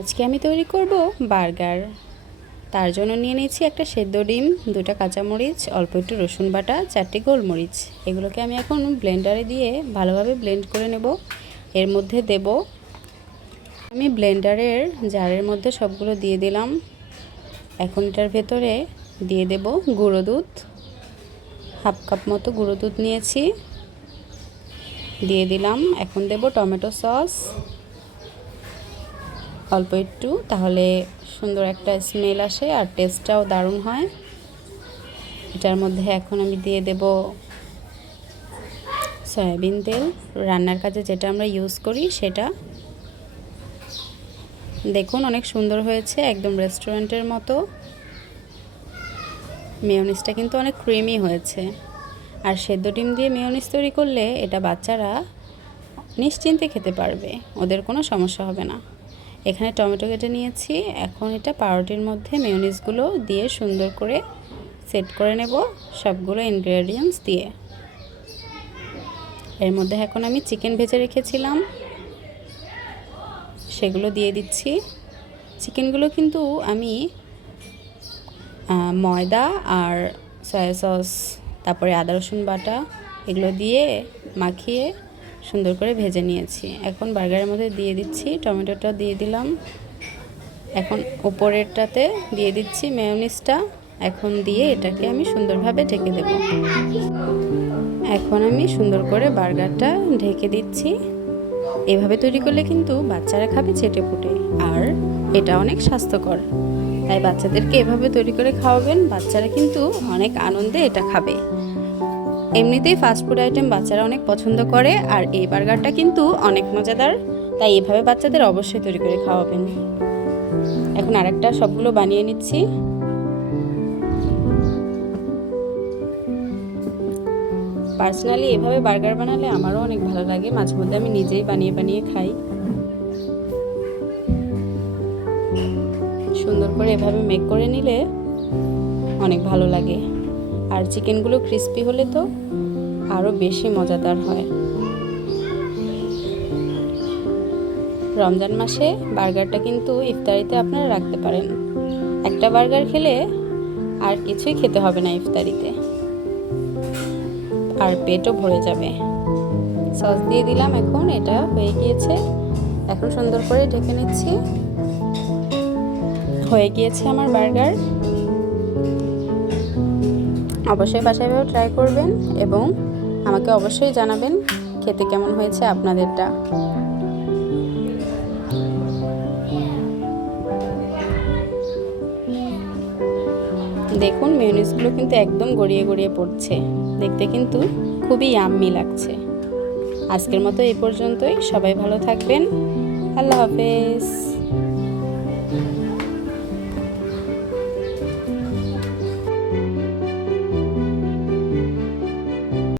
আজকে আমি তৈরি করব বার্গার। তার জন্য নিয়ে নিয়েছি একটা সেদ্ধ ডিম, 2টা কাঁচামরিচ, অল্প একটু রসুন বাটা, 4টি গোলমরিচ। এগুলোকে আমি এখন ব্লেন্ডারে দিয়ে ভালোভাবে ব্লেন্ড করে নেব। এর মধ্যে দেব, আমি ব্লেন্ডারের জারের মধ্যে সবগুলো দিয়ে দিলাম। এখন এটার ভেতরে দিয়ে দেব গুঁড়ো দুধ, হাফ কাপ মতো গুঁড়ো দুধ নিয়েছি, দিয়ে দিলাম। এখন দেব টমেটো সস অল্প একটু, তাহলে সুন্দর একটা স্মেল আসে আর টেস্টটাও দারুণ হয়। এটার মধ্যে এখন আমি দিয়ে দেব সয়াবিন তেল, রান্নার কাজে যেটা আমরা ইউজ করি সেটা। দেখুন অনেক সুন্দর হয়েছে, একদম রেস্টুরেন্টের মতো। মেয়োনিজটা কিন্তু অনেক ক্রিমি হয়েছে। আর সেদ্ধ ডিম দিয়ে মেয়োনিজ তৈরি করলে এটা বাচ্চারা নিশ্চিন্তে খেতে পারবে, ওদের কোনো সমস্যা হবে না। এখানে টমেটো কেটে নিয়েছি। এখন এটা পাউরুটির মধ্যে মেয়োনিজগুলো দিয়ে সুন্দর করে সেট করে নেব সবগুলো ইনগ্রেডিয়েন্টস দিয়ে। এর মধ্যে এখন আমি চিকেন ভেজে রেখেছিলাম সেগুলো দিয়ে দিচ্ছি। চিকেনগুলো কিন্তু আমি ময়দা আর সয়া সস, তারপরে আদা রসুন বাটা এগুলো দিয়ে মাখিয়ে সুন্দর করে ভেজে নিয়েছি। এখন বার্গারের মধ্যে দিয়ে দিচ্ছি, টমেটোটা দিয়ে দিলাম। এখন উপরেরটাতে দিয়ে দিচ্ছি মেয়োনিজটা। এখন দিয়ে এটাকে আমি সুন্দরভাবে ঢেকে দেব। এখন আমি সুন্দর করে বার্গারটা ঢেকে দিচ্ছি। এভাবে তৈরি করলে কিন্তু বাচ্চারা খাবে চেটে পুটে, আর এটা অনেক স্বাস্থ্যকর। তাই বাচ্চাদেরকে এভাবে তৈরি করে খাওয়াবেন, বাচ্চারা কিন্তু অনেক আনন্দে এটা খাবে। এমনিতেই ফাস্টফুড আইটেম বাচ্চারা অনেক পছন্দ করে, আর এই বার্গারটা কিন্তু অনেক মজাদার। তাই এভাবে বাচ্চাদের অবশ্যই তৈরি করে খাওয়াবেন। এখন আরেকটা সবগুলো বানিয়ে নিচ্ছি। পার্সোনালি এভাবে বার্গার বানালে আমারও অনেক ভালো লাগে, মাঝে মধ্যে আমি নিজেই বানিয়ে বানিয়ে খাই। সুন্দর করে এভাবে মেক করে নিলে অনেক ভালো লাগে। আর চিকেনগুলো ক্রিস্পি হলে তো আরও বেশি মজাদার হয়। রমজান মাসে বার্গারটা কিন্তু ইফতারিতে আপনারা রাখতে পারেন। একটা বার্গার খেলে আর কিছুই খেতে হবে না ইফতারিতে, আর পেটও ভরে যাবে। সস দিয়ে দিলাম। এখন এটা হয়ে গিয়েছে। এখন সুন্দর করে ঢেকে নিচ্ছি। হয়ে গিয়েছে আমার বার্গার। অবশ্যই বাসায় ট্রাই করবেন এবং আমাকে অবশ্যই জানাবেন খেতে কেমন হয়েছে আপনাদেরটা। দেখুন মেয়োনিজগুলো কিন্তু একদম গড়িয়ে গড়িয়ে পড়ছে, দেখতে কিন্তু খুবই ইয়াম্মি লাগছে। আজকের মতো এই পর্যন্তই। সবাই ভালো থাকবেন। আল্লাহ হাফেজ।